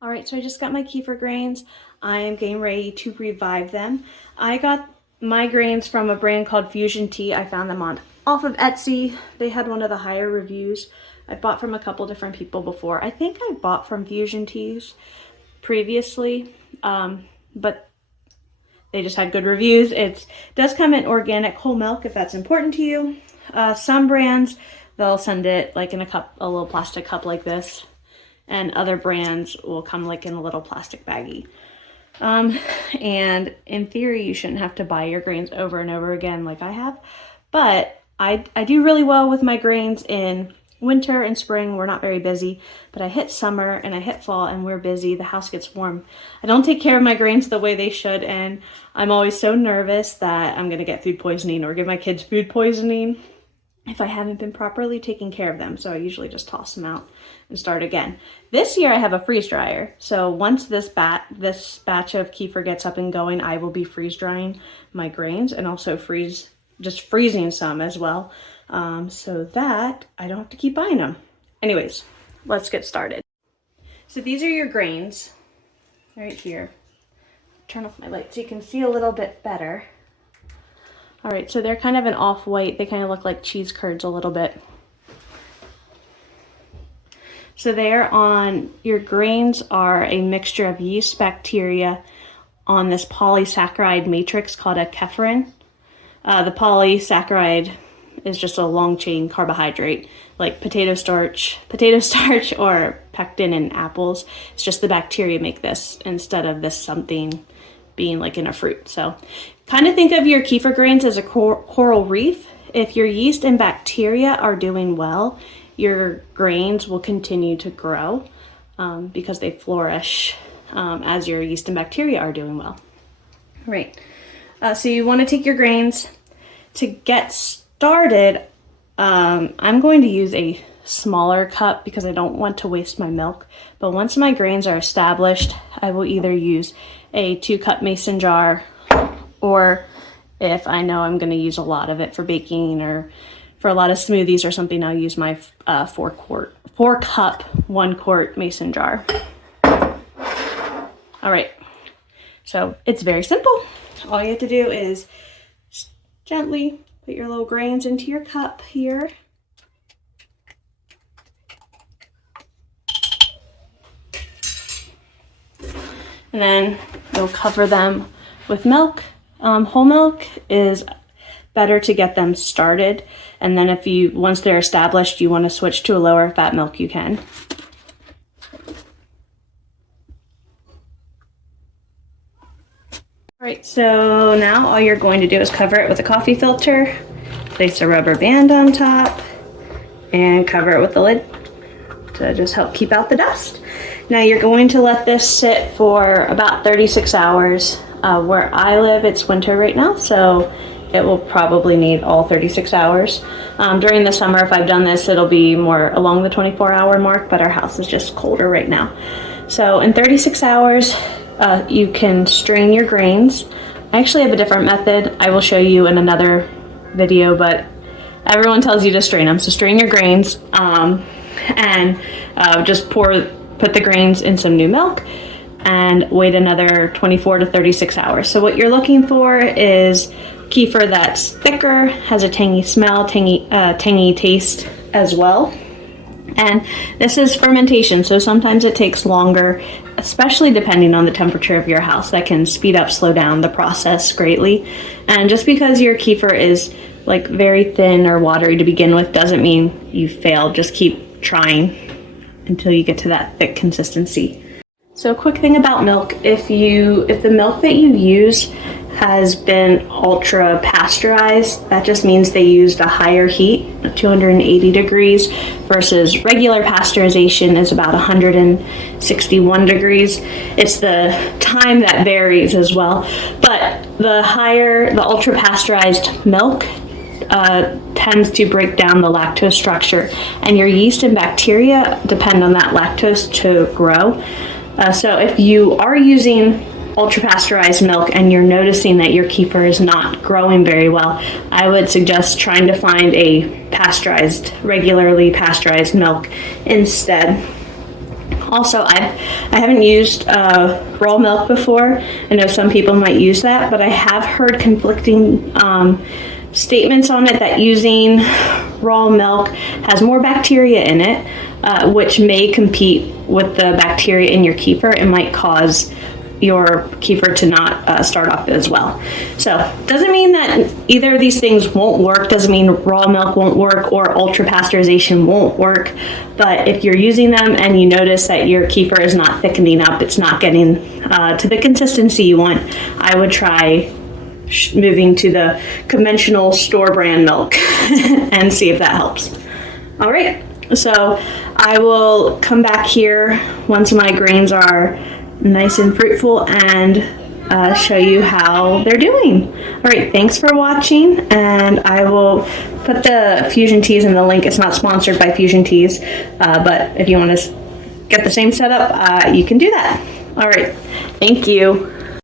All right, so I just got my kefir grains. I am getting ready to revive them. I got my grains from a brand called Fusion Tea. I found them off of Etsy. They had one of the higher reviews. I bought from a couple different people before. I think I bought from Fusion Teas previously, but they just had good reviews. It does come in organic whole milk if that's important to you. Some brands, they'll send it like in a little plastic cup like this. And other brands will come like in a little plastic baggie. And in theory, you shouldn't have to buy your grains over and over again like I have. But I do really well with my grains in winter and spring. We're not very busy. But I hit summer and I hit fall and we're busy. The house gets warm. I don't take care of my grains the way they should. And I'm always so nervous that I'm going to get food poisoning or give my kids food poisoning if I haven't been properly taking care of them. So I usually just toss them out and start again. This year I have a freeze dryer. So once this batch of kefir gets up and going, I will be freeze drying my grains and also freezing some as well. So that I don't have to keep buying them. Anyways, let's get started. So these are your grains right here. Turn off my light so you can see a little bit better. All right, so they're kind of an off-white. They kind of look like cheese curds a little bit. So your grains are a mixture of yeast bacteria on this polysaccharide matrix called a kefir. The polysaccharide is just a long chain carbohydrate, like potato starch or pectin in apples. It's just the bacteria make this instead of this something being like in a fruit. So kind of think of your kefir grains as a coral reef. If your yeast and bacteria are doing well, your grains will continue to grow because they flourish as your yeast and bacteria are doing well. Right. So you want to take your grains. To get started, I'm going to use a smaller cup because I don't want to waste my milk. But once my grains are established, I will either use a 2-cup mason jar, or if I know I'm going to use a lot of it for baking or for a lot of smoothies or something, I'll use my 4-cup 1-quart mason jar. All right, so it's very simple. All you have to do is gently put your little grains into your cup here. And then you'll cover them with milk. Whole milk is better to get them started. And then once they're established, you want to switch to a lower fat milk, you can. All right, so now all you're going to do is cover it with a coffee filter, place a rubber band on top, and cover it with the lid to just help keep out the dust. Now you're going to let this sit for about 36 hours. Where I live, it's winter right now, so it will probably need all 36 hours. During the summer, if I've done this, it'll be more along the 24-hour mark, but our house is just colder right now. So in 36 hours, you can strain your grains. I actually have a different method I will show you in another video, but everyone tells you to strain them. So strain your grains and just put the grains in some new milk and wait another 24 to 36 hours. So what you're looking for is kefir that's thicker, has a tangy smell, tangy taste as well. And this is fermentation, so sometimes it takes longer, especially depending on the temperature of your house. That can speed up, slow down the process greatly. And just because your kefir is like very thin or watery to begin with doesn't mean you failed. Just keep trying until you get to that thick consistency. So a quick thing about milk, if the milk that you use has been ultra pasteurized, that just means they used a higher heat, 280 degrees, versus regular pasteurization is about 161 degrees. It's the time that varies as well, but the ultra pasteurized milk tends to break down the lactose structure, and your yeast and bacteria depend on that lactose to grow. So if you are using ultra pasteurized milk and you're noticing that your kefir is not growing very well, I would suggest trying to find a regularly pasteurized milk instead. Also, I haven't used raw milk before. I know some people might use that, but I have heard conflicting statements on it that using raw milk has more bacteria in it, which may compete with the bacteria in your kefir and might cause your kefir to not start off as well. So doesn't mean that either of these things won't work, doesn't mean raw milk won't work or ultra pasteurization won't work, but if you're using them and you notice that your kefir is not thickening up, it's not getting to the consistency you want, I would try moving to the conventional store brand milk and see if that helps. All right, so I will come back here once my grains are nice and fruitful and show you how they're doing. All right, thanks for watching, and I will put the Fusion Teas in the link. It's not sponsored by Fusion Teas, but if you want to get the same setup, you can do that. All right, thank you.